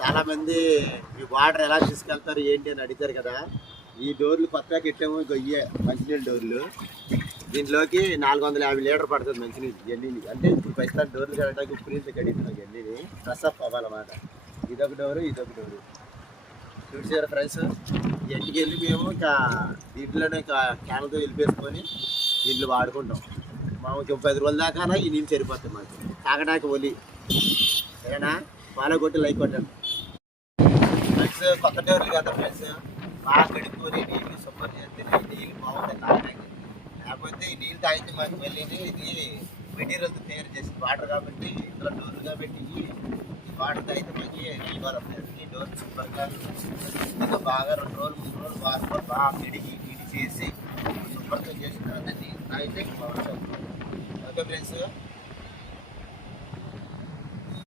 చాలామంది ఈ వాటర్ ఎలా తీసుకెళ్తారు ఏంటి అని అడిగారు కదా. ఈ డోర్లు కొత్తగా పెట్టాము, ఇయ్యే మంచినీళ్ళ డోర్లు. దీంట్లోకి 450 లీటర్ పడుతుంది మంచినీళ్ళు ఎల్లీని. అంటే ఇప్పుడు ప్రస్తుతం డోర్లు కడటానికి ఉప్పు నీళ్ళు కడిగినాం ఎల్లీని ఫ్రెష్ అప్ అవ్వాలన్నమాట. ఇదొక డోరు, ఇదొక డోరు. చూసారా ఫ్రెండ్స్, ఇంటికి వెళ్ళి మేము ఇంకా దీంట్లోనే ఇంకా క్యాన్లతో వెళ్ళిపేసుకొని నీళ్ళు వాడుకుంటాం. మాకు 10 రోజుల దాకా ఈ నీళ్ళు సరిపోతాయి మాకు తాగడానికి. ఒలి సరేనా, ఫాలో కొట్టి లైక్ కొట్టండి ఫ్రెండ్స్. కొత్త డోర్లు కదా ఫ్రెండ్స్, బాగా కడుక్కొని నీళ్ళు శుభ్రం చేస్తే నీళ్ళు బాగుంటాయి తాగడానికి. లేకపోతే ఈ నీళ్ళు తాగితే మాకు మళ్ళీ ఇది మెటీరియల్తో తయారు చేసి వాటర్ కాబట్టి ఇందులో డోర్లు కాబట్టి ఈ వాటర్ తాగితే మనకి ఫీవర్ వస్తుంది. ఈ డోర్ శుభ్రంగా ఇంకా బాగా 2 రోజులు 3 రోజులు వాటర్ బాగా కడిగి నీళ్ళు చేసి శుభ్రంగా చేసిన తర్వాత నీళ్ళు తాగితే బాగుంటుంది. Okay friends.